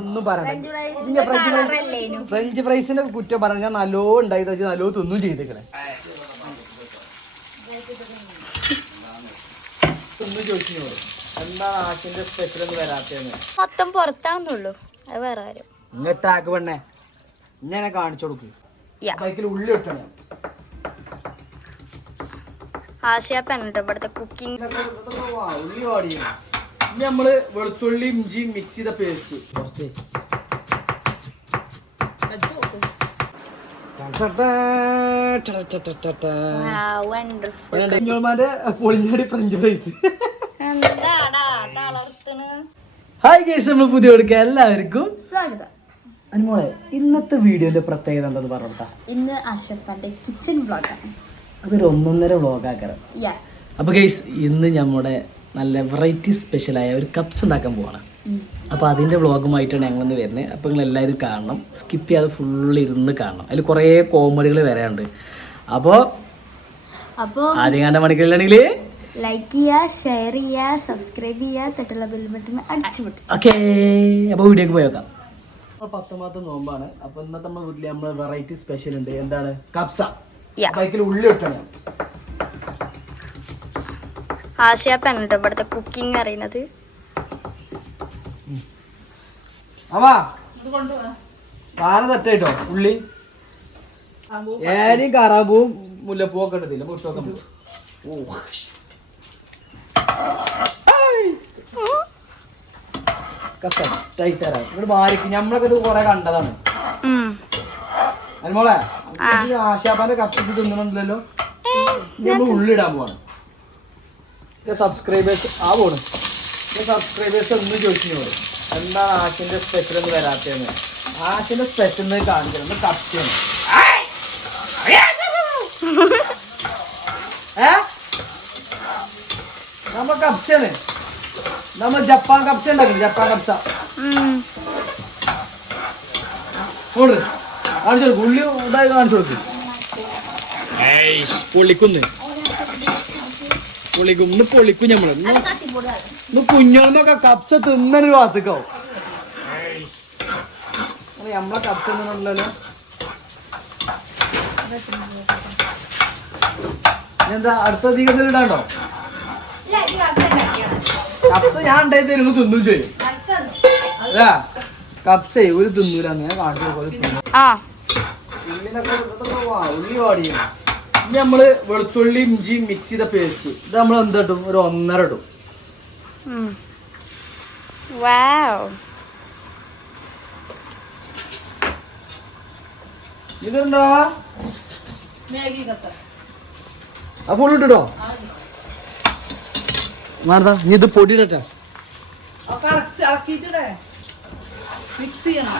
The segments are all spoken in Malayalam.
ഒന്നും ഫ്രഞ്ച് ഫ്രൈസ് ഫ്രഞ്ച് ഫ്രൈസിന്റെ കുറ്റം പറഞ്ഞാൽ നല്ലോ ഉണ്ടായി നല്ലോ തിന്നും ചെയ്തേക്കണേ. തിന്നു ചോദിച്ചു സ്പെഷ്യൽ ഒന്നും വരാത്തതെന്ന്? മൊത്തം പുറത്താണെന്നുള്ളൂ അത് വേറെ കാര്യം. ഇങ്ങോട്ട് പെണ്ണേ. ഇങ്ങനെ കാണിച്ചു കൊടുക്ക്. ബൈക്കിൽ ഉള്ളി ഇട്ടണേ. ഇവിടുത്തെ കുക്കിംഗ് ഉള്ളി ഇനി നമ്മൾ വെളുത്തുള്ളി ഇഞ്ചി മിക്സ് ചെയ്ത പേസ്റ്റ് പൊളിഞ്ഞാടി ഫ്രഞ്ച് ഫ്രൈസ് ഹായ് കേസ് നമ്മൾ പുതിയ കൊടുക്കുക എല്ലാവർക്കും സ്വാഗതം. അനുമോളെ ഇന്നത്തെ വീഡിയോയിലെ പ്രത്യേകത എന്താന്ന് പറഞ്ഞാ ഇന്ന് അശോകന്റെ കിച്ചൺ വ്ളോഗാണ് അതൊരു ഒന്നൊന്നര വ്ളോഗാക്കരം അപ്പൊ അപ്പോൾ ഗൈസ് ഇന്ന് നമ്മുടെ നല്ല വെറൈറ്റി സ്പെഷ്യലായ ഒരു കപ്സ് ഉണ്ടാക്കാൻ പോവാണ്. അപ്പോൾ അതിന്റെ വ്ളോഗുമായിട്ടാണ് ഞങ്ങളിന്ന് വരുന്നത്. അപ്പോൾ നിങ്ങൾ എല്ലാവരും കാണണം. സ്കിപ്പ് ചെയ്യാതെ ഫുള്ള് ഇരുന്ന് കാണണം. അതിൽ കുറേ കോമഡികൾ വരാനുണ്ട്. അപ്പോൾ അപ്പോൾ ആദ്യം കണ്ട മണിക്കൂറിലാണെങ്കിൽ ലൈക്ക് ചെയ്യുക ഷെയർ ചെയ്യുക സബ്സ്ക്രൈബ് ചെയ്യുക തൊട്ടുള്ള ബെൽ ബട്ടൺ അടിച്ചു പൊട്ടിച്ചു. ഓക്കേ അപ്പോൾ വീഡിയോക്ക് പോയി നോക്കാം. പത്തൊമ്പത്തെ നോമ്പാണ്. അപ്പോൾ ഇന്നത്തെ നമ്മുടെ വീട്ടിൽ നമ്മൾ വെറൈറ്റി സ്പെഷ്യൽ ഉണ്ട്. എന്താണ്? കപ്സ ബൈക്കിൽ ഉള്ളി ഇട്ടണം ആശയാപ്പാണ് കേട്ടോ ഇവിടുത്തെ കുക്കിംഗ് അറിയുന്നത് സാധനം തെറ്റായിട്ടോ ഉള്ളി? ഏനും കറാമ്പൂവും മുല്ലപ്പൂ ഒക്കെ എടുത്തില്ല മുട്ടൊക്കെ ഇവിടെ നമ്മളൊക്കെ ഇത് കൊറേ കണ്ടതാണ്. അനുമോളെ ആശാപ്പാന്റെ കപ്പിച്ച് തിന്നണല്ലോ നമ്മൾ ഉള്ളിടാൻ പോവാണ്. സബ്സ്ക്രൈബേഴ്സ് ആ പോണ് സബ്സ്ക്രൈബേഴ്സ് ഒന്നും ചോദിച്ചോട് എന്താണ് ആശിന്റെ സ്പെഷ്യൽ ഒന്ന് വരാത്തതെന്ന്? ആശിന്റെ സ്പെഷ്യൽ എന്ന് കാണിക്കണം ഒന്ന് കപ്സിയാണ് ഏ? നമ്മ കപ്സയാണ് നമ്മൾ ജപ്പാൻ കപ്സ ഉണ്ടാക്കില്ല ജപ്പാൻ കപ്സ കാണിച്ചു കൊടുക്കും ഉള്ളി ഉണ്ടായി കാണിച്ചു കൊടുക്കും. പൊള്ളിക്കുന്ന് പൊള്ളിക്കും ഇന്ന് പൊള്ളിക്കും ഞമ്മൾ. ഇന്ന് കപ്സ തിന്നൊരു ഭാഗത്തേക്കാവും നമ്മളെ കപ്സ തിന്നണല്ലോ എന്താ അടുത്ത അധികം ഇടാണ്ടോ? കപ്സ ഞാൻ ഉണ്ടായി തരുമ്പോ തിന്നും ചെയ്യും. അതാ കപ്സേ ഒരു തിന്നൂല അങ്ങനെ കാണിച്ചു പോലെ ആ. ഉള്ളിനൊക്കെ ഉള്ളി വാടിയാണ് ഇനി നമ്മൾ വെളുത്തുള്ളി ഇഞ്ചി മിക്സ് ചെയ്ത പേസ്റ്റ് ഇത് നമ്മൾ എന്തിടും ഒരു ഒന്നര ഇടും. ഇതുണ്ടോ ആ ഫുൾ ഇട്ടിട്ടോ? മാറതാ നീ ഇത് പൊടി ഇടട്ടെ മിക്സ് ചെയ്യണം.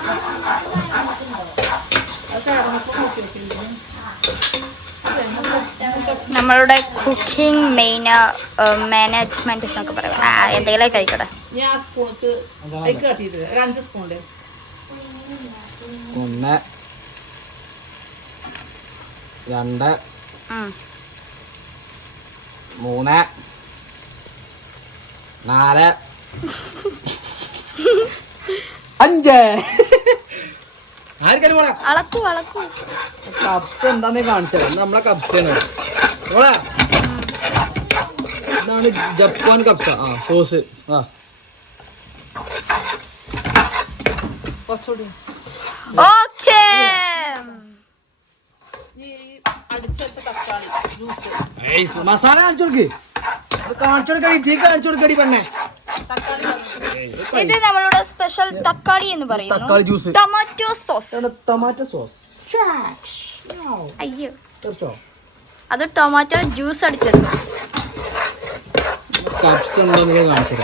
നമ്മളുടെ കുക്കിംഗ് മെയിൻ മാനേജ്മെന്റ് എന്നൊക്കെ പറയാം എന്തെങ്കിലും കഴിക്കട്ടെ. ഞാൻ സ്പൂണക്ക് ഒരു അഞ്ച് ഒന്ന് രണ്ട്. മൂന്ന് നാല് അഞ്ച് ആർക്കാലും പോണേ അളക്കൂ അളക്കൂ കപ്സ് എന്താന്ന് കാണിച്ചത് നമ്മളെ കപ്സാണ് മോളെ? ഇതാണ് ജപ്പാൻ കപ്സ ആ സോസ്. ആ. മസാല കാണിച്ചു കൊടുക്ക്. കാണിച്ചു കൊടുക്കടി തീ കാണിച്ചു കൊടുക്കടി പെണ്ണെ. ഇത് നമ്മളുടെ സ്പെഷ്യൽ തക്കാളി എന്ന് പറയുന്നു. തക്കാളി juice tomato sauce tomato sauce അയ്യോ. അത് ടൊമാറ്റോ ജ്യൂസ് അടിച്ച സോസ് കപ്സ് എന്താന്ന് കാണിച്ചു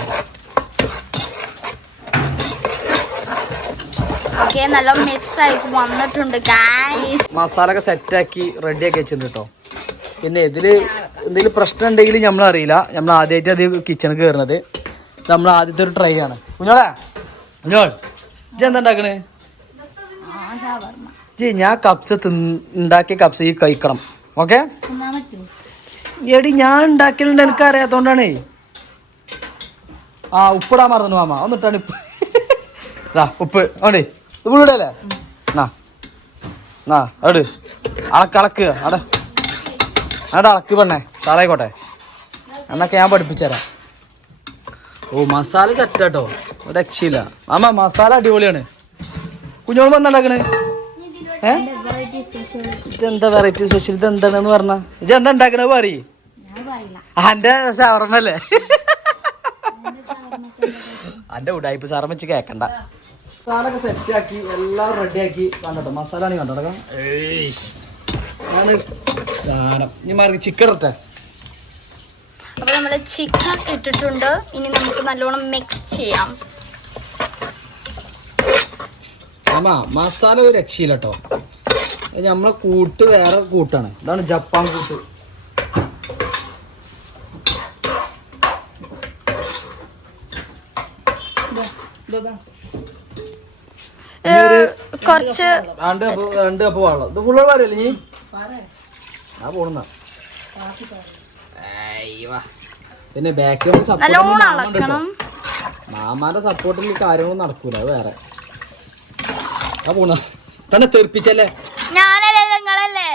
ഓക്കെ നല്ല മിസ്സായി വന്നിട്ടുണ്ട് ഗായ്സ് മസാല ഒക്കെ സെറ്റാക്കി റെഡിയാക്കി വെച്ചിട്ടുണ്ട് കേട്ടോ പിന്നെ ഇതിൽ എന്തെങ്കിലും പ്രശ്നം ഉണ്ടെങ്കിൽ നമ്മൾ അറിയില്ല. നമ്മൾ ആദ്യമായിട്ട് അത് കിച്ചണിൽ കയറുന്നത് നമ്മൾ ആദ്യത്തെ ഒരു ട്രൈ ആണ്. കുഞ്ഞോളെ കുഞ്ഞോൾ ഇജ്ജ് എന്താ ജി ഞാൻ കപ്സ് ഉണ്ടാക്കിയ കപ്സ് ഈ കഴിക്കണം. ഓക്കെ എടി ഞാൻ ഉണ്ടാക്കലുണ്ട് എനിക്ക് അറിയാത്തോണ്ടാണേ ആ ഉപ്പിടാൻ മറന്നു മാമ. ഒന്നിട്ടാണ് ഇപ്പൊ ദാ ഉപ്പ്. അവിടെ ഇടല്ലേ നാ നാ അവിടെ. അളക്ക് അളക്ക്. അവിടെ അവിടെ അളക്ക് പെണ്ണേ. സാറായിക്കോട്ടെ. എന്നൊക്കെ ഞാൻ പഠിപ്പിച്ചുതരാം. ഓ മസാല സെറ്റ് കേട്ടോ ഒരു രക്ഷയില്ല. മാമ മസാല അടിപൊളിയാണ്. കുഞ്ഞോൾ വന്നുണ്ടാക്കണേ? ഏ? ഇതെന്താ വെറൈറ്റി സ്പെഷ്യൽ ഇത് എന്താണെന്ന് പറഞ്ഞ? ഇത് എന്താ ഉണ്ടാക്കണത് പറയ്. അന്റെ ഷവർമല്ലേ? അന്റെ ഉടായ്പ സാറമ്മ വെച്ച് കേക്കണ്ട. സാറൊക്കെ സെറ്റ് ആക്കി എല്ലാം റെഡി ആക്കി കണ്ടോ മസാല ആണ് കണ്ടോ സാധനം. ഇനി മാറി ചിക്കൻ ഇട്ടെ അപ്പൊ നമ്മൾ ചിക്കൻ ഇട്ടിട്ടുണ്ട്. ഇനി നമുക്ക് നല്ലോണം മിക്സ് ചെയ്യാം. അമ്മ മസാല ഒരു രക്ഷയില്ല കേട്ടോ നമ്മളെ കൂട്ട് വേറെ കൂട്ടാണ്. ഇതാണ് ജപ്പാൻ കൂട്ട്. കുറച്ച് രണ്ട് കപ്പ് രണ്ട് കപ്പ് വെള്ളം. ഇത് ഫുള്ള് പറയല്ലേ നീ ആ പോണെന്നാ. പിന്നെ ബാക്കിൽ സപ്പോർട്ട് മാമാന്റെ സപ്പോർട്ടിൽ കാര്യങ്ങളൊന്നും നടക്കൂല അത് വേറെ. പോണ. തന്നെ തെറിപ്പിച്ചല്ലേ? ഞാനല്ലേ നിങ്ങളല്ലേ?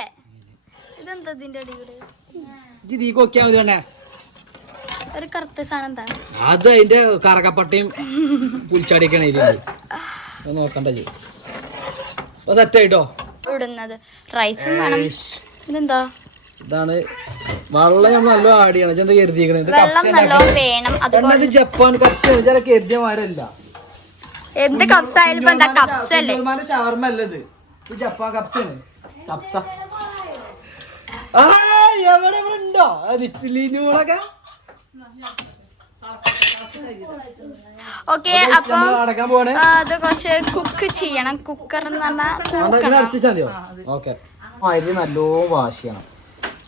ഇതെന്താ ഇതിന്റെ അടികൂടെ ഇജ്ജ് തീ നോക്കിയാ മതി വേണേ ഒരു കറുത്ത സാധനം അത് അതിന്റെ കറകപ്പട്ടയും പുലിച്ചടിക്കണേ നോക്കണ്ട ചെയ്യും സെറ്റ് ആയിട്ടോ? ഇടുന്നത് റൈസും വേണം. ഇതെന്താ? ഇതാണ്. വെള്ളം നമ്മൾ നല്ല ആടിയാണ് എന്താ കരുതിയിരിക്കണത് ജപ്പാൻ കപ്സ്. കരുതിയമാരല്ല എന്ത് കപ്സ് ആയാലും കപ്സ് അല്ലേ? ഷവർമ അല്ല ഇത്. ജപ്പാൻ കപ്സ്. ആണ് കപ്സ എവിടെ ഇവിടെ ഉണ്ടോ ലിനുകളൊക്കെ ഓക്കെ അപ്പൊ അത് കുറച്ച് കുക്ക് ചെയ്യണം. കുക്കർ എന്ന് പറഞ്ഞാൽ ഇങ്ങനെ അടച്ചാ മതിയോ? ഓക്കെ. അരി നല്ലോ വാഷ് ചെയ്യണം.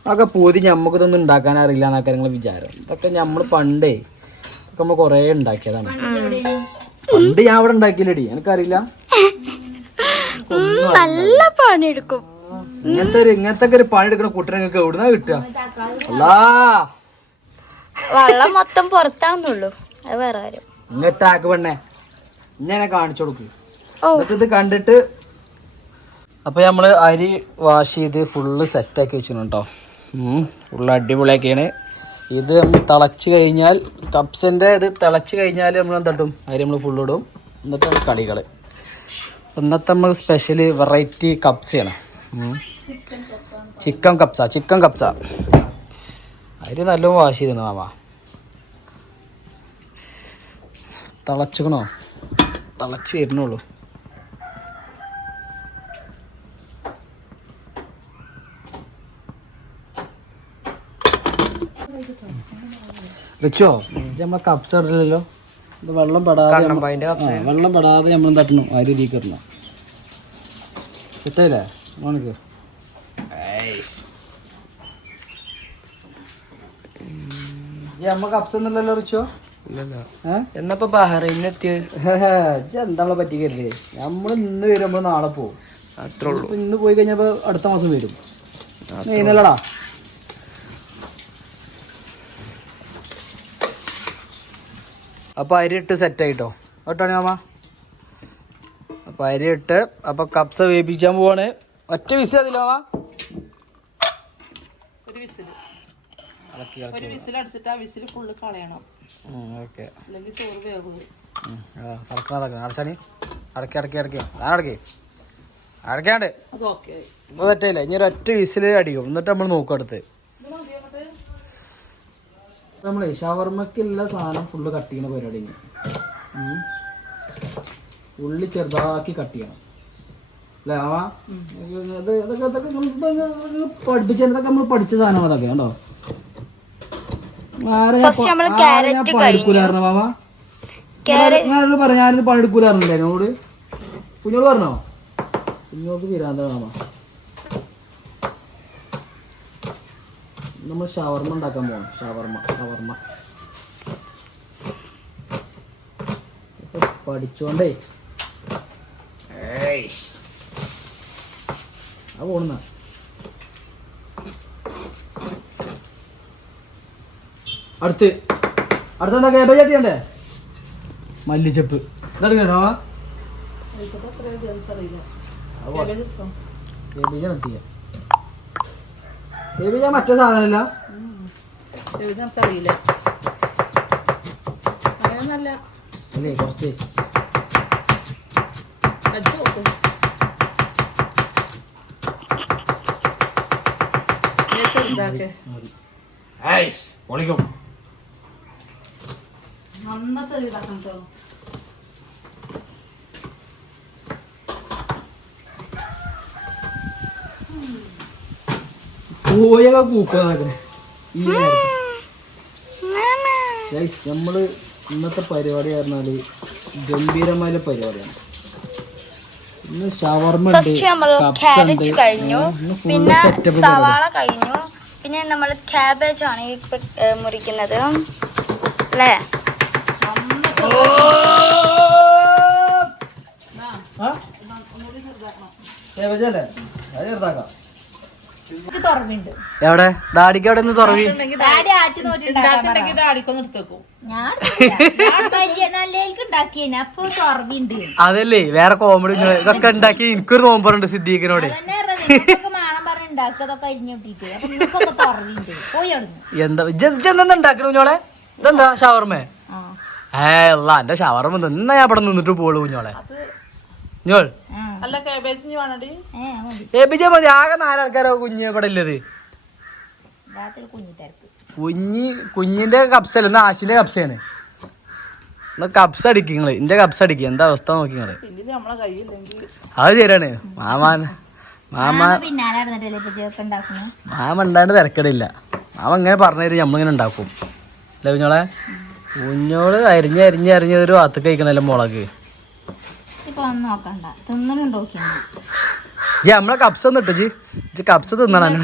അതൊക്കെ പൂതി ഞമ്മക്ക് ഇതൊന്നും ഉണ്ടാക്കാൻ അറിയില്ല എന്നൊക്കെ നിങ്ങൾ വിചാരം. ഇതൊക്കെ നമ്മൾ പണ്ടേ ഇതൊക്കെ നമ്മൾ കുറേ ഉണ്ടാക്കിയതാണ്. പണ്ട് ഞാൻ അവിടെ ഉണ്ടാക്കിയില്ലടി. എനിക്കറിയില്ല. നല്ല പണിയെടുക്കും. ഇങ്ങനത്തെ ഒരു ഇങ്ങനത്തെ ഒക്കെ ഒരു പണി എടുക്കുന്ന കുട്ടനെ നിങ്ങൾക്ക് എവിടുന്നാ കിട്ടുക? അല്ലാ. വെള്ളം മൊത്തം പുറത്താണെന്നുള്ളൂ അത് വേറെ കാര്യം. ഇങ്ങട്ടാക്ക് പെണ്ണേ. ഇങ്ങനെ കാണിച്ചു കൊടുക്ക്. ഇത് കണ്ടിട്ട് അപ്പൊ നമ്മൾ അരി വാഷ് ചെയ്ത് ഫുള്ള് സെറ്റാക്കി വെച്ചിട്ടുണ്ട് കേട്ടോ ഫുള്ള് അടിപൊളിയാക്കിയാണ്. ഇത് നമ്മൾ തിളച്ച് കഴിഞ്ഞാൽ കപ്സിന്റെ ഇത് തിളച്ച് കഴിഞ്ഞാൽ നമ്മൾ എന്താട്ടും അതിൽ നമ്മൾ ഫുള്ള് ഇടും. എന്നിട്ടാണ് കടികൾ ഇന്നത്തെ നമ്മൾ സ്പെഷ്യൽ വെറൈറ്റി കപ്സയാണ് ചിക്കൻ കപ്സ ചിക്കൻ കപ്സ അതിൽ നല്ല വാഷ് ചെയ്തിരുന്നു മാമ? തിളച്ചുക്കണോ? തിളച്ച് വരുന്നുള്ളൂ. റിച്ചോ നമ്മളെ കപ്സ് ഇടലല്ലോ. വെള്ളം പെടാതെ വെള്ളം പെടാതെ നമ്മൾ തട്ടണം അരി നമ്മ കപ്സ് ഒന്നുമില്ലല്ലോ റിച്ചോ? എന്നപ്പോ ബഹ്റൈനിൽ എത്തിയത്? ഇജ്ജ് എന്താ പറ്റിക്കല്ലേ? നമ്മൾ ഇന്ന് വരുമ്പോ നാളെ പോകും അത്രേ ഉള്ളൂ. ഇന്ന് പോയി കഴിഞ്ഞപ്പോ അടുത്ത മാസം വരും. നീനല്ലടാ അപ്പൊ അരി ഇട്ട് സെറ്റ് ആയിട്ടോ കേട്ടോണി മാമ? അപ്പോൾ അരി ഇട്ട് അപ്പോൾ കപ്സ വേവിക്കാൻ പോവാണ്. ഒറ്റ വിസ അതിലോ മാമ. ഒരു വിസിൽ ഒരു വിസിൽ അടിച്ചിട്ട് ആ വിസിൽ ഫുള്ള് കളയണം. ഓക്കെ. അല്ലെങ്കിൽ ചോറ് വേവ് തുറക്കാതെ അടച്ചാണി അടക്കി. അടക്കി അടക്കി അടക്കാണ്ട്. ഇനി ഒരു ഒറ്റ വിസിൽ അടിക്കും. എന്നിട്ട് നമ്മൾ നോക്കും അടുത്ത്. നമ്മളെ ഷവർമ്മക്കുള്ള സാധനം ഫുള്ള് കട്ട് ചെയ്യണ പരിപാടി ഉള്ളി ചെറുതാക്കി കട്ട് ചെയ്യണം. അല്ലേ ഇതൊക്കെ നമ്മൾ പഠിപ്പിച്ച ഇതൊക്കെ നമ്മൾ പഠിച്ച സാധനം അതൊക്കെ ഉണ്ടോ പണിയെടുക്കൂലായിരുന്നു മാമ Carrot- ഞാനോട് പറഞ്ഞു ഞാനിത് പണിയെടുക്കൂലായിരുന്നില്ലേ എന്നോട്? കുഞ്ഞോട് പറഞ്ഞോ? കുഞ്ഞോക്ക് പിരാന്താണ് മാമ നമ്മൾ ഷവർമ്മ ഉണ്ടാക്കാൻ പോകണം ഷവർമ്മ ഷവർമ്മ ഇപ്പൊ പഠിച്ചോണ്ടേ. ആ പോണെന്നാ. അടുത്ത്. അടുത്ത എന്താ കേബേജ് ചാറ്റിയണ്ടേ മല്ലിച്ചപ്പ്. ഇതാണ് കേട്ടോ ഇത് നിർത്തിയ ബേബിജ മറ്റേ സാധനമല്ല. ഇത് നമുക്കറിയില്ല അങ്ങനെയൊന്നല്ല അല്ലേ കുറച്ച്. അടിച്ചു നോക്ക് ഞാൻ ചെറുതാക്കെ പൊളിക്കും. നന്നാ ചെറുതാക്കണം കേട്ടോ. കോയൊക്കെ കൂക്കളാക്കണേ ഈ ഗൈസ് നമ്മൾ ഇന്നത്തെ പരിപാടി പറഞ്ഞാൽ ഗംഭീരമായ പരിപാടിയാണ്. ഇന്ന് ഷവർമ നമ്മൾ ക്യാരറ്റ് കഴിഞ്ഞു. പിന്നെ സവാള കഴിഞ്ഞു. പിന്നെ നമ്മൾ ക്യാബേജ് ആണ് ഇപ്പൊ മുറിക്കുന്നത്. അല്ലേ? അല്ലേ? അത് ചെറുതാക്കാം. എവിടെ? ഡാഡിക്ക് അവിടെ നിന്ന് തുറവി? അതല്ലേ വേറെ കോമഡി ഇതൊക്കെ ഉണ്ടാക്കി എനിക്കൊരു നോമ്പറുണ്ട് സിദ്ദീഖിനോട്. എന്താ ഉണ്ടാക്കണ കുഞ്ഞോളെ? ഇതെന്താ ഷവർമേ? ആ. ഏ അല്ല എന്റെ ഷവർമ നിന്നാ ഞാൻ ഇവിടെ നിന്നിട്ട് പോളൂ കുഞ്ഞോളെ. ആ അല്ല കാബേജിന് വേണടി. ഏ മതി. ആകെ നാലാൾക്കാരോ കുഞ്ഞ് ഇവിടെ ഇല്ലത് കുഞ്ഞി തിരക്ക്. കുഞ്ഞി കുഞ്ഞിന്റെ കപ്സല്ല ഇന്ന് ആശിന്റെ കപ്സയാണ്. എന്നാ കപ്സ് അടിക്കും നിങ്ങൾ ഇന്റെ കപ്സ് അടിക്കും. എന്താ അവസ്ഥ നോക്കി നിങ്ങൾ പിന്നെ നമ്മളെ കയ്യില്ലെങ്കിൽ അത് ശരിയാണ്. മാമാൻ മാമ മാമ ഉണ്ടാണ്ട് തിരക്കടില്ല. മാമ ഇങ്ങനെ പറഞ്ഞു തരും നമ്മളിങ്ങനെ ഉണ്ടാക്കും അല്ലേ കുഞ്ഞോളെ? കുഞ്ഞോൾ അരിഞ്ഞ് അരിഞ്ഞ് അരിഞ്ഞ് ഒരു വാത്ത് കഴിക്കണല്ലോ മുളക്. നോക്കണ്ട. ജി നമ്മളെ കപ്സ് ഒന്ന് ഇട്ടു ജി. ജി കപ്സ് തിന്നണം.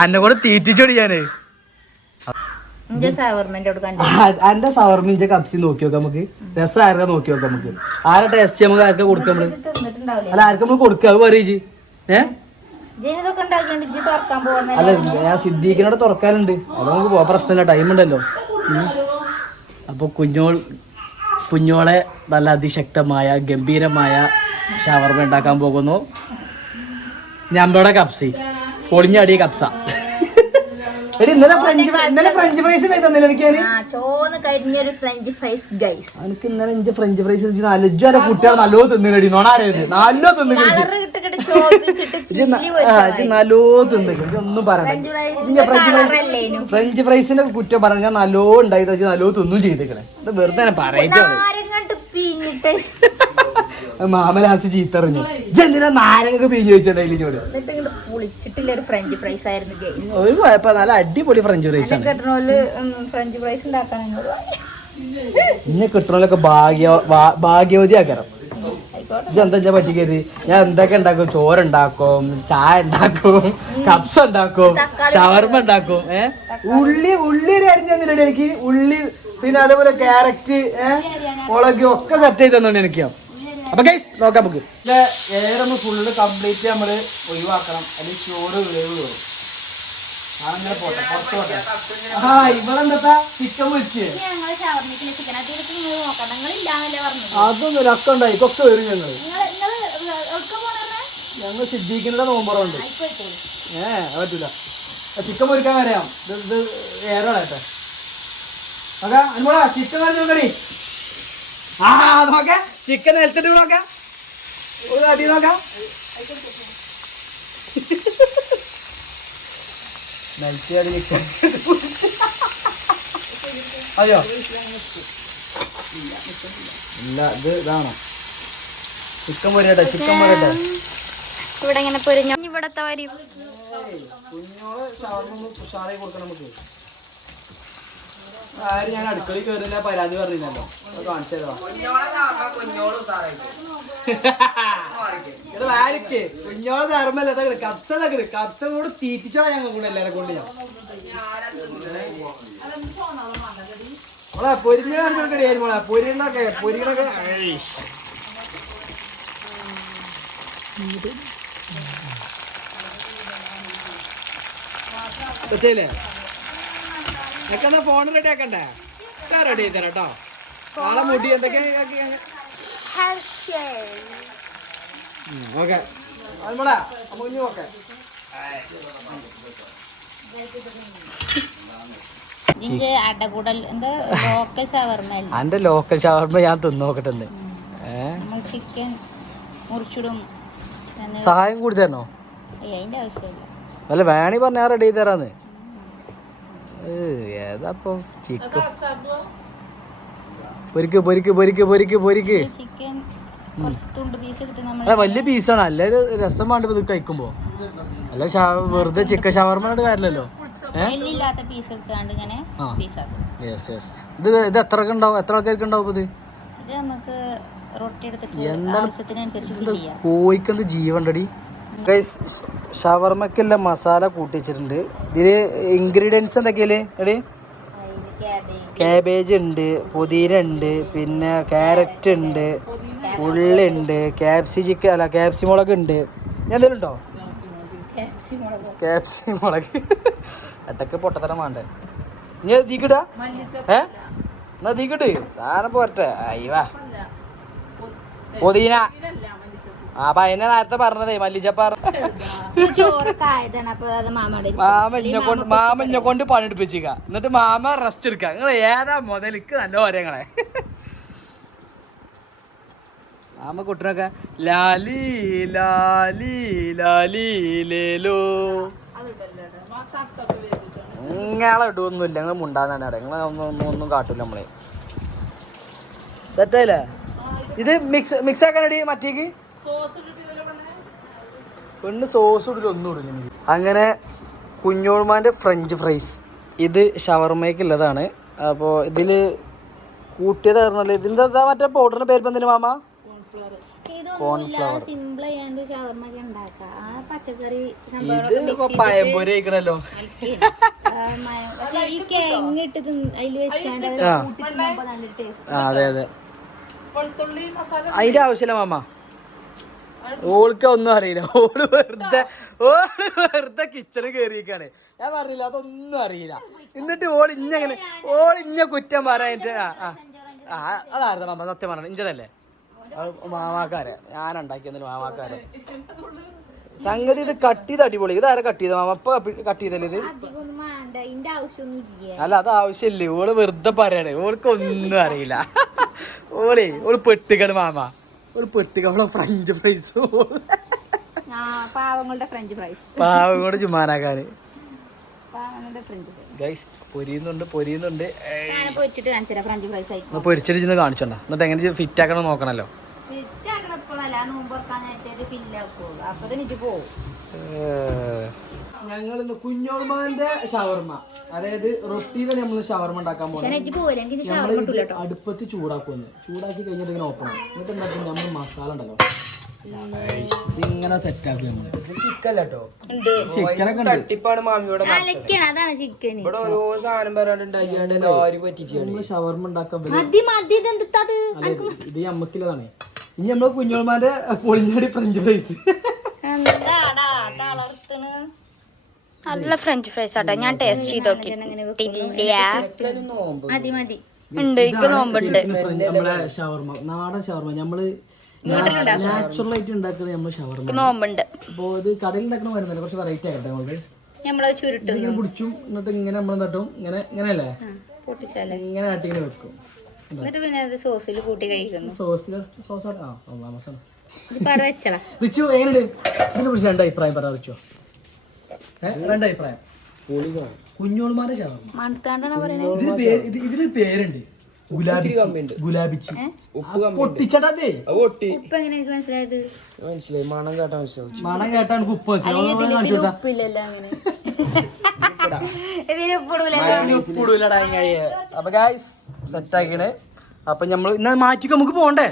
അന്നെ കൂടെ തീറ്റിച്ചോടി ഞാൻ എന്റെ സവർമെന്റ് എന്റെ സവർമിന്റെ കപ്സി നോക്കി നോക്കാം നമുക്ക്. രസം ആർക്കാ നോക്കി നോക്കാം നമുക്ക്. ആരെ ടേസ്റ്റ് നമുക്ക് ആർക്കാ കൊടുക്കാം നമ്മൾ? അല്ല ആർക്കും നമ്മൾ കൊടുക്കുക? അത് പറയൂ ജി. ഏ? അല്ല ഞാൻ സിദ്ദീഖിനോട് തുറക്കാനുണ്ട്. അത് നമുക്ക് പ്രശ്നമില്ല ടൈം ഉണ്ടല്ലോ. അപ്പൊ കുഞ്ഞോൾ കുഞ്ഞോളെ നല്ല അതിശക്തമായ ഗംഭീരമായ ഷവർമ ഉണ്ടാക്കാൻ പോകുന്നു. ഞമ്മളുടെ കപ്സി പൊളിഞ്ഞടിയ കപ്സ ഇന്നലെ ഫ്രഞ്ച് ഇന്നലെ ഫ്രഞ്ച് ഫ്രൈസ് എനിക്ക് ഇന്നലെ എന്റെ ഫ്രഞ്ച് ഫ്രൈസ് കുട്ടികൾ നല്ലോ തിന്നില്ലടി നോണാരരുത് നല്ലോ തിന്നില്ല നല്ലോ തിന്നില്ല? ഒന്നും പറയണ്ട. ഫ്രഞ്ച് ഫ്രൈസ് ഫ്രഞ്ച് ഫ്രൈസിന്റെ കുറ്റം പറഞ്ഞ ഞാൻ നല്ലോ ഉണ്ടായി. നല്ലോ തിന്നും ചെയ്തേക്കണേ. വെറുതെ ഞാൻ പീഞ്ഞിട്ട് മാമ ലാസ്റ്റ് ചീത്തറിഞ്ഞു. ഇതെന്തിനാ നാരങ്ങ പിഞ്ഞു വെച്ചിട്ടുണ്ടായില്ല ചോട് എന്നിട്ട് പുളിച്ചിട്ടില്ല ഒരു ഫ്രഞ്ച് ഫ്രൈസ് ആയിരുന്നു ഒരു കുഴപ്പം നല്ല അടിപൊളി ഫ്രഞ്ച് ഫ്രൈസ് ആണ്. കിട്ടണോൽ ഫ്രഞ്ച് ഫ്രൈസ് ഉണ്ടാക്കാൻ. ഇന്നെ കിട്ടണോലൊക്കെ ഭാഗ്യ ഭാഗ്യവതി ആക്കണം ഇതെന്താ ഞാൻ പറ്റിക്കരുത്? ഞാൻ എന്തൊക്കെ ഉണ്ടാക്കും ചോറുണ്ടാക്കും ചായ ഉണ്ടാക്കും കപ്സ് ഉണ്ടാക്കും ഷവർമ ഉണ്ടാക്കും ഏഹ് ഉള്ളി ഉള്ളി ഒരു അരിഞ്ഞു എനിക്ക് ഉള്ളി പിന്നെ അതേപോലെ ക്യാരറ്റ് മുളക് ഒക്കെ സെറ്റ് ചെയ്ത് തന്നെ എനിക്ക് അപ്പൊ ഗൈസ് നോക്കാം നമുക്ക്. ഏറൊന്ന് ഫുള്ള് കംപ്ലീറ്റ് നമ്മൾ ഒഴിവാക്കണം. അല്ലെങ്കിൽ ചോറ് വിളവ് അങ്ങനെ പോട്ടെ ആ ഇവളെന്താ ചിക്കൻ അതൊന്നും രക്കം ഉണ്ടായി. കൊക്കെ വരും ഞങ്ങൾ ഞങ്ങൾ സിദ്ദീഖിന്റെ നോമ്പറുണ്ട് ഏ പറ്റൂല. ചിക്കൻ പൊരിക്കാൻ വരാം ഇത് ഏറെ നോക്കാ അനുമോളാ ചിക്കൻ വരച്ച് നോക്കടി ആ നോക്കാം ചിക്കൻ നിലത്തിട്ട് നോക്കാം. ഒരു അടി നോക്കാം. നിലത്തി ചിക്കൻ അയ്യോ. ഇല്ല ഇത് ഇതാണോ? ചിക്കൻ പൊരിയട്ടെ ചിക്കൻ പൊരിയട്ടെ. ഇവിടെ ഇങ്ങനെ പൊരിഞ്ഞ ഇവിടത്തെ വരും. കുഞ്ഞോൾ ഷവർമ്മ കൊടുക്കണം നമുക്ക്. ആരും ഞാൻ അടുക്കളയിൽ കയറില്ല പരാതി പറഞ്ഞില്ലല്ലോ. കാണിച്ചതാ ഇത് കുഞ്ഞോളെ ധർമ്മല്ല അതൊക്കെ കപ്സ അതൊക്കെ കപ്സ കൂടെ തീറ്റിച്ചോ ഞങ്ങൾ കൂടെ എല്ലാരെ കൊണ്ട് ഞാൻ. മോളെ പൊരിഞ്ഞ സെറ്റല്ലേ നിനക്കെന്നാ ഫോൺ റെഡി ആക്കണ്ടേ? ഒക്കെ റെഡി ചെയ്ത് തരാം കേട്ടോ നാളെ മുടി എന്തൊക്കെ ഓക്കെ. അൽമടാ നമുക്ക് ഓക്കെ ഇതിന്റെ അടകൂടൽ എന്താ ലോക്കൽ ഷവർമ ഞാൻ തിന്നോക്കട്ടെ ചിക്കൻ മുറിച്ചിടും. എന്ന് സഹായം കൂടി തരണോ അതിന്റെ ആവശ്യമില്ല. അല്ല വേണി പറഞ്ഞാ റെഡി ചെയ്ത് തരാന്ന് ഏതാപ്പോ ചിക്കൻ? പൊരിക്ക് പൊരിക്ക് പൊരിക്ക് പൊരിക്ക് പൊരിക്ക്. കുറച്ച് തുണ്ട് പീസ് എടുത്ത് നമ്മൾ അല്ല വലിയ പീസാണ് അല്ല രസം വേണ്ട ഇത് കഴിക്കുമ്പോ. അല്ല വെറുതെ ചിക്കൻ ഷവർമ. പീസാക്കും യെസ് യെസ് ഇത് ഇത് എത്ര ഉണ്ടാവും? എത്ര ആൾക്കാർക്ക് ഉണ്ടാവും ഇത്? എന്താണ് ആവശ്യത്തിനനുസരിച്ച് ഫില്ല് ചെയ്യാം. കോഴിക്കെന്ത് ജീവണ്ടടി ഗൈസ് ഷവർമ്മക്കുള്ള മസാല കൂട്ടിച്ചിട്ടുണ്ട്. ഇതിൽ ഇൻഗ്രീഡിയൻസ് എന്തൊക്കെയല്ലേ എടി? ക്യാബേജ് ഉണ്ട് പുതിന ഉണ്ട് പിന്നെ ക്യാരറ്റ് ഉണ്ട് ഉള്ളി ഉണ്ട് ക്യാപ്സി ചിക്കൻ അല്ല ക്യാപ്സി മുളക് ഉണ്ട്. എന്തെങ്കിലും ഉണ്ടോ? ക്യാപ്സി മുളക്. എട്ടക്ക് പൊട്ടത്തരം വേണ്ടേ. ഇനി തീക്കിടാ ഏ? എന്നാ തീക്കിട്ട് സാധനം പോരട്ടെ. അയ്യവാ. പുതിന. അപ്പൊ അതിനെ നേരത്തെ പറഞ്ഞതേ മല്ലിച്ചപ്പ ഇത് ചോറൊക്കെ ആയതാണ് അപ്പൊ അത് മാമയുടെ മാമ ഇഞ്ഞെ കൊണ്ട് മാമ ഇഞ്ഞെ കൊണ്ട് പണിയെടുപ്പിച്ചിക്ക. എന്നിട്ട് മാമ റെസ്റ്റ് എടുക്ക. നിങ്ങൾ ഏതാ മുതലിക്ക് നല്ല ഓരങ്ങളെ. മാമ കുട്ടനൊക്കെ ലാലി ലാലി ലാലി ലേലോ. നിങ്ങളെ ഇടുവൊന്നുമില്ല നിങ്ങൾ മുണ്ടാന്നാണ് നിങ്ങളെ ഒന്നും ഒന്നും ഒന്നും കാട്ടില്ല നമ്മളെ. സെറ്റായില്ലേ? ഇത് മിക്സ് മിക്സ് ആക്കാനടി മറ്റേക്ക്? പെണ്ണ് സോസ് ഇടില്ല ഒന്നും ഇടില്ല അങ്ങനെ കുഞ്ഞോൾമാന്റെ ഫ്രഞ്ച് ഫ്രൈസ്. ഇത് ഷവർമയ്ക്കുള്ളതാണ്. അപ്പോൾ ഇതിൽ കൂട്ടിയതായിരുന്നല്ലോ? ഇതിന്റെ എന്താ മറ്റേ പൗഡറിന്റെ പേര് എന്തിനു മാമ? ഇതൊന്നുമില്ല സിമ്പിൾ ചെയ്യാണ്ട് ഷവർമ്മ ഉണ്ടാക്കാം. ആ പച്ചക്കറി ഇത് കഴിക്കണല്ലോ. അത് അതെ അതെ. വെളുത്തുള്ളി മസാല അതിന്റെ ആവശ്യമില്ല മാമ. ഓൾക്ക് ഒന്നും അറിയില്ല. ഓൾ വെറുതെ ഓൾ വെറുതെ കിച്ചണ് കയറിയിരിക്കാണ് ഞാൻ പറഞ്ഞില്ല അതൊന്നും അറിയില്ല. എന്നിട്ട് ഓൾ ഇഞ്ഞങ്ങനെ ഓൾ ഇഞ്ഞ കുറ്റം പറയാനിട്ട് ആ ആ അതായിരുന്നു മാമ സത്യം പറഞ്ഞു ഇഞ്ചതല്ലേ? മാമാക്കാരെ. ഞാൻ ഉണ്ടാക്കിയെന്നില്ല മാമാക്കാരെ? സംഗതി ഇത് കട്ട് ചെയ്ത് അടിപൊളി. ഇതാരെ കട്ട് ചെയ്ത മാമ ഇപ്പൊ കട്ട് ചെയ്തല്ലേ ഇത്? അല്ല അത് ആവശ്യമില്ലേ? ഓൾ വെറുതെ പറയണേ. ഓൾക്ക് ഒന്നും അറിയില്ല. ഓളേ ഓൾ പെട്ടിക്കണ് മാമ. ഓൾ പെട്ടിക്ക ഓളെ ഫ്രഞ്ച് ഫ്രൈസ് പാവങ്ങളുടെ ഫ്രഞ്ച് ഫ്രൈസ് ചുമ്മാനാക്കാന് പാവങ്ങളുടെ ഫ്രൈസ് ഗൈസ് പൊരിയുന്നുണ്ട് പൊരിയുന്നുണ്ട്. പൊരിച്ചിട്ട് കാണിച്ചോണ്ട. എന്നിട്ട് എങ്ങനെ ഫിറ്റ് ആക്കണം നോക്കണല്ലോ. നോമ്പ് അപ്പൊ തന്നെ പോവും. ഞങ്ങൾ ഇന്ന് കുഞ്ഞോൾമാന്റെ ഷവർമ. അതായത് റൊട്ടിയിലെ നമ്മൾ ഷവർമ ഉണ്ടാക്കാൻ പോകുന്നത് നമ്മൾ അടുപ്പത്ത് ചൂടാക്കുമെന്ന് ചൂടാക്കി കഴിഞ്ഞിട്ട് ഇങ്ങനെ ഓപ്പൺ ആവും. എന്നിട്ട് എന്താക്കും? നമ്മൾ മസാല ഉണ്ടല്ലോ. ഇതിങ്ങനെ സെറ്റ് ആക്കും നമ്മൾ ചിക്കല്ലോ ഉണ്ട്. ചിക്കനൊക്കെ ഉണ്ട്. തട്ടിപ്പാണ് മാമിയോടെ അതാണ് ചിക്കൻ ഇവിടെ ഓരോ സാധനം പറയാണ്ട് എല്ലാവരും പറ്റിച്ചാണ് നമ്മൾ ഷവർമ്മ ഉണ്ടാക്കാൻ ഇത്? അമ്മക്കില്ലതാണ് ഇനി നമ്മൾ കുഞ്ഞോൾമാന്റെ പൊളിഞ്ഞാടി ഫ്രഞ്ച് ഫ്രൈസ് നല്ല ഫ്രഞ്ച് ഫ്രൈസ് ആട്ടോ. ഞാൻ ടേസ്റ്റ് ചെയ്ത് നോക്കിട്ടില്ല ഉണ്ട് എനിക്ക് നോമ്പുണ്ട്. നമ്മളെ ഷവർമ നാടൻ ഷവർമ. നമ്മൾ നാച്ചുറൽ ആയിട്ട് ഉണ്ടാക്കുന്ന നമ്മൾ ഷവർമ നോമ്പുണ്ട്. അപ്പോൾ ഇത് കടയിൽ ഉണ്ടാക്കുന്ന വരുന്നില്ല കുറച്ച് വെറൈറ്റി ആയിട്ടെ നമുക്ക്? നമ്മളത് ചുരുട്ടും ഇങ്ങനെ പിടിച്ചും എന്നിട്ട് ഇങ്ങനെ നമ്മൾ നട്ടും. ഇങ്ങനെ ഇങ്ങനെയല്ലേ? പൊട്ടിച്ചാലേ. ഇങ്ങനെ ആട്ടി ഇങ്ങനെ വെക്കും. എന്നിട്ട് പിന്നെ അത് സോസിൽ കൂട്ടി കഴിക്കുന്നു. സോസിൽ സോസ് ആ വെച്ചളാ റിച്ചു എങ്ങനെയുണ്ട്? ഇതിനെ കുറിച്ച് രണ്ട് അഭിപ്രായം റിച്ചു ഏ, രണ്ട് അഭിപ്രായം. കുഞ്ഞോൾമാരെ ഷവർമ്മ മണത്താണ്ടാണ് പറയുന്നത് ഇതിന് പേര് ഇത് ഇതിന് പേരുണ്ട്. ഗുലാബിച്ച്. ഉപ്പ് എങ്ങനെ എനിക്ക് മനസ്സിലായത്? മനസ്സിലായി. മണം കേട്ടാ മനസ്സിലാവും. മണം കേട്ടാണ് ഉപ്പ് മനസ്സിലാവും ഉപ്പില്ലല്ലോ അങ്ങനെ. അപ്പൊ ഗായ്സ് സെറ്റ് ആക്കിയേ അപ്പൊ നമ്മൾ ഇന്ന് മാറ്റിക്കോ നമുക്ക് പോണ്ടേ?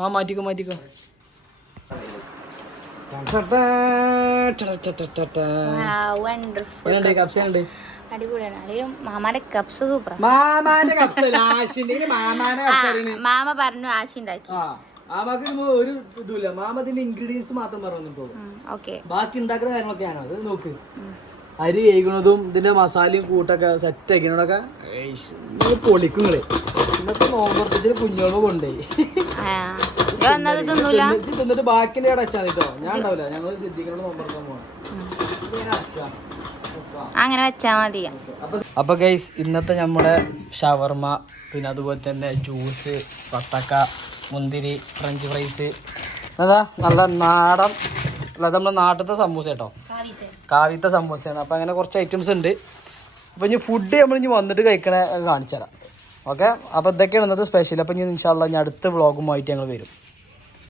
ആ മാറ്റിക്കോ മാറ്റിക്കോ. അടിപൊളിയാണ്. മാമാന്റെ കപ്സ് മാമാന്റെ കപ്സ് മാമാന്റെ കപ്സ് മാമ പറഞ്ഞു ആശി ഉണ്ടാക്കി. മാമാക്ക് ഒരു ഇതുമില്ല മാമ ഇതിന്റെ ഇൻഗ്രീഡിയൻസ് മാത്രം ഓക്കെ ബാക്കി ഉണ്ടാക്കുന്ന കാര്യങ്ങളൊക്കെയാണ്. അത് നോക്ക്. അരി കഴിക്കണതും ഇതിന്റെ മസാലയും കൂട്ടൊക്കെ സെറ്റ് ആക്കണതൊക്കെ പൊളിക്കും നിങ്ങൾ ഇന്നത്തെ നോമ്പർപ്പിച്ചിട്ട് കുഞ്ഞോൾ കൊണ്ടുപോയി. തിന്നിട്ട് ബാക്കിന്റെ ഇവിടെ വെച്ചാൽ കേട്ടോ ഞാൻ ഉണ്ടാവില്ല. ഞങ്ങൾ സിദ്ധിക്കണോട് നോമ്പറക്കാൻ പോകണം അങ്ങനെ വെച്ചാ മതി. അപ്പൊ ഗൈസ് ഇന്നത്തെ നമ്മുടെ ഷവർമ പിന്നെ അതുപോലെ തന്നെ ജ്യൂസ് പത്തക്ക മുന്തിരി ഫ്രഞ്ച് ഫ്രൈസ് അതാ നല്ല നാടൻ അല്ല നമ്മുടെ നാട്ടിലത്തെ സമൂസ കേട്ടോ. കാവിത്തെ. സമൂസയാണ്. അപ്പം അങ്ങനെ കുറച്ച് ഐറ്റംസ് ഉണ്ട്. അപ്പം ഇനി ഫുഡ് നമ്മൾ ഇനി വന്നിട്ട് കഴിക്കണ കാണിച്ചു തരാം. ഓക്കെ അപ്പോൾ ഇതൊക്കെയാണ് ഇന്നത്തെ സ്പെഷ്യൽ അപ്പം ഇനി ഇൻഷാല്ല ഇനി അടുത്ത വ്ളോഗുമായിട്ട് ഞങ്ങൾ വരും.